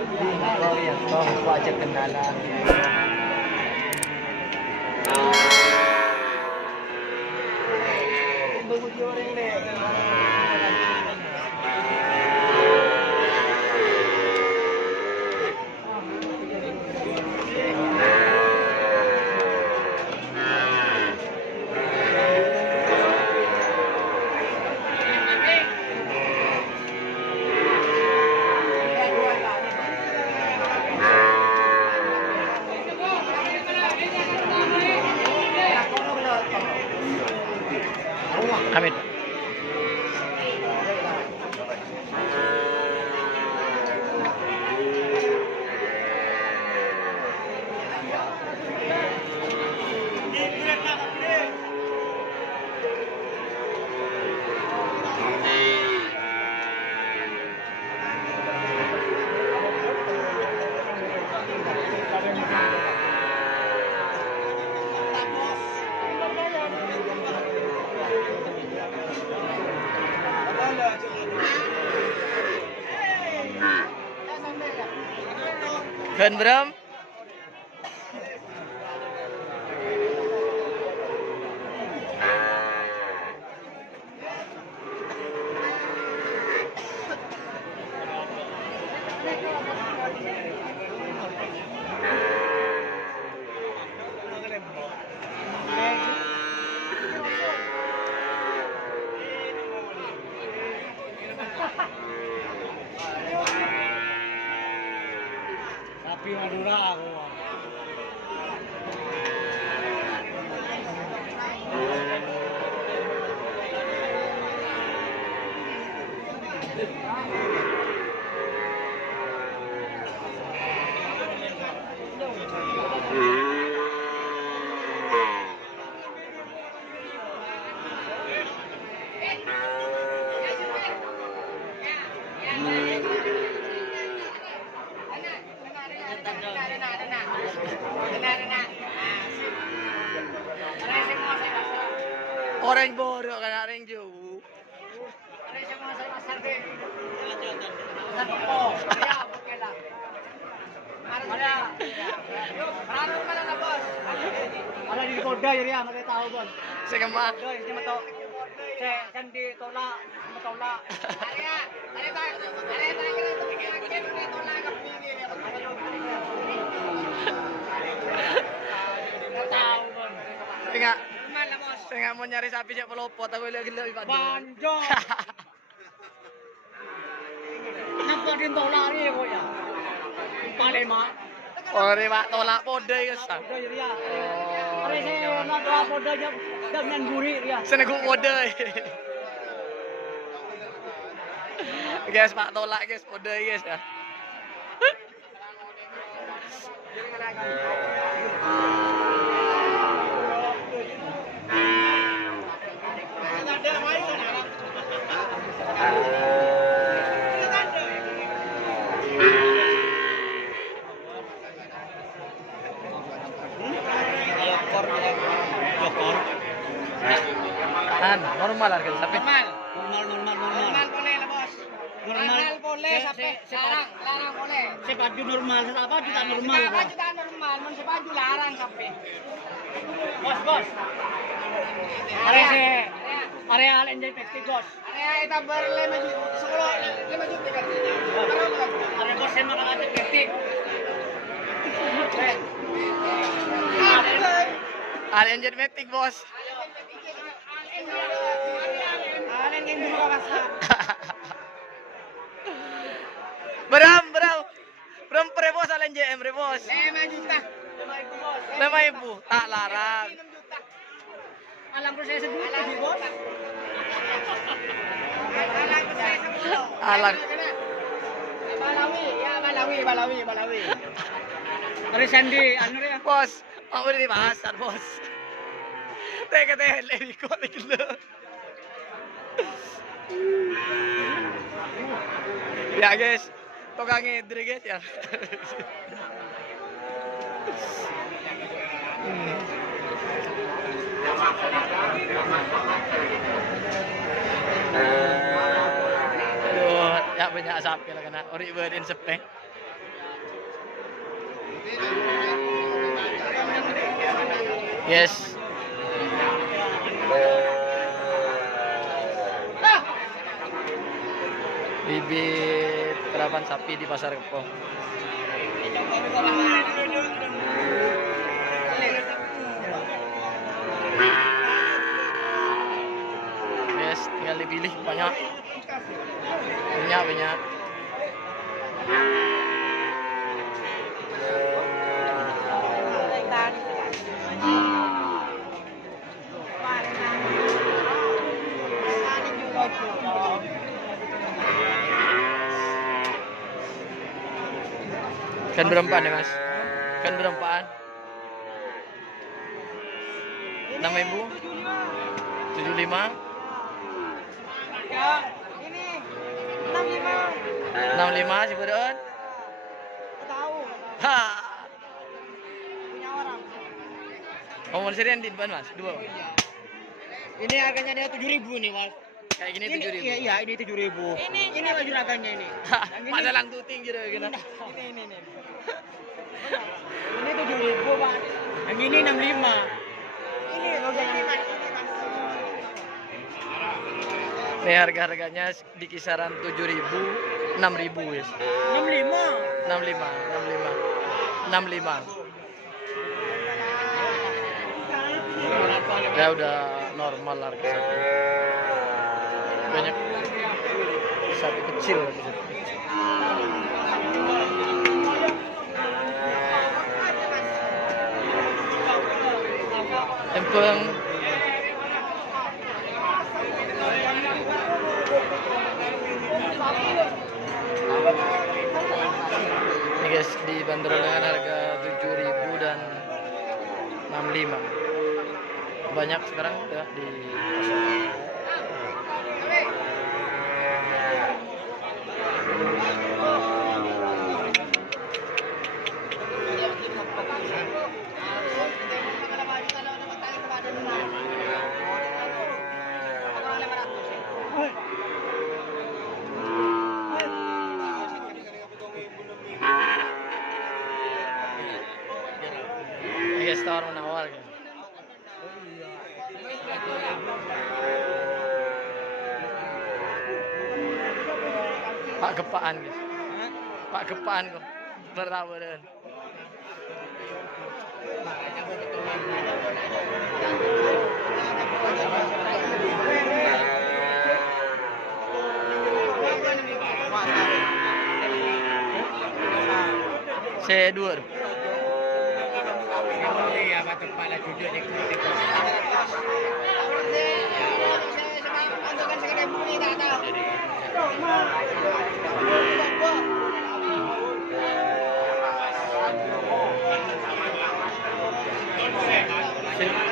Kau yang kau ajak kenalan. Begitu orang ni. Hamid. Kan Bram? Sapi Madura aku. Orange bodoh kan orange jauh. Ada di Koda ya, mereka tahu bos. Saya kemak. Ini betul. Saya kan ditolak. Saya nggak mau nyari sapi siapa pelopot, aku lagi lebih Banjo. Nampak dia tolak ni kok ya. Palema. Oh, Pak tolak pode ya sa. Podo ya. Are saya nak tolak podo je dengan gurih dia. Sana gua pode. Guys, Pak tolak guys, pode guys ya. Normal harga sapi. Normal boleh lah bos. Normal boleh sampai larang boleh. Sepaju normal, apa tidak normal? Apa tidak normal, men sepaju larang sampai. Bos. Area lenjai pekti bos. Area kita berlema juta, 5 juta kan. Area bos saya makan aja pekti. Area lenjai metik bos. Alen yang dulu pasar. Bram prebos alen JM prebos. 5 juta. 5.000 tak larang. Alam ko saya sejuta di bos. Alam ko saya 10. Alang. Balawi. Dari Sandy, anu ya. Bos, mau di pasar bos. Teka lebih kuat lagi lo. Ya guys, tukang ngedri guys ya. Aduh, ya banyak sapi lah kena ori berin sepe. Yes. Bibit kerapan sapi di Pasar Kepong. Yes, tinggal dipilih banyak. Banyak. Kan berempaan ya mas? Kan berempaan? 6.000? 75? Ya, ini 65. 65 si Budon? Tahu. Ha! Punya orang. Oh, serian di depan mas? 2? Ini harganya dia 7.000 nih, Mas. Kayak gini Ini 7.000? iya, ini 7.000. Ini baju raganya ini. Masa lang tuting gitu gini. Ini. Ini 7.000, Pak. Yang ini 65. Ini harganya Mas. Nih harga-harganya di kisaran 7.000, 6.000 ya. 65. Ya udah normal harga sapi. Banyak sapi kecil lagi. Empeng. Ini guys dibanderol dengan harga 7.000 dan 65. Banyak sekarang ya di pasar. Guys, tawar menawar gitu. Pak Gepaan guys. Pak Gepaan kok bertawaran. Saya dua. Iya, Pak kepala jujur di Sip.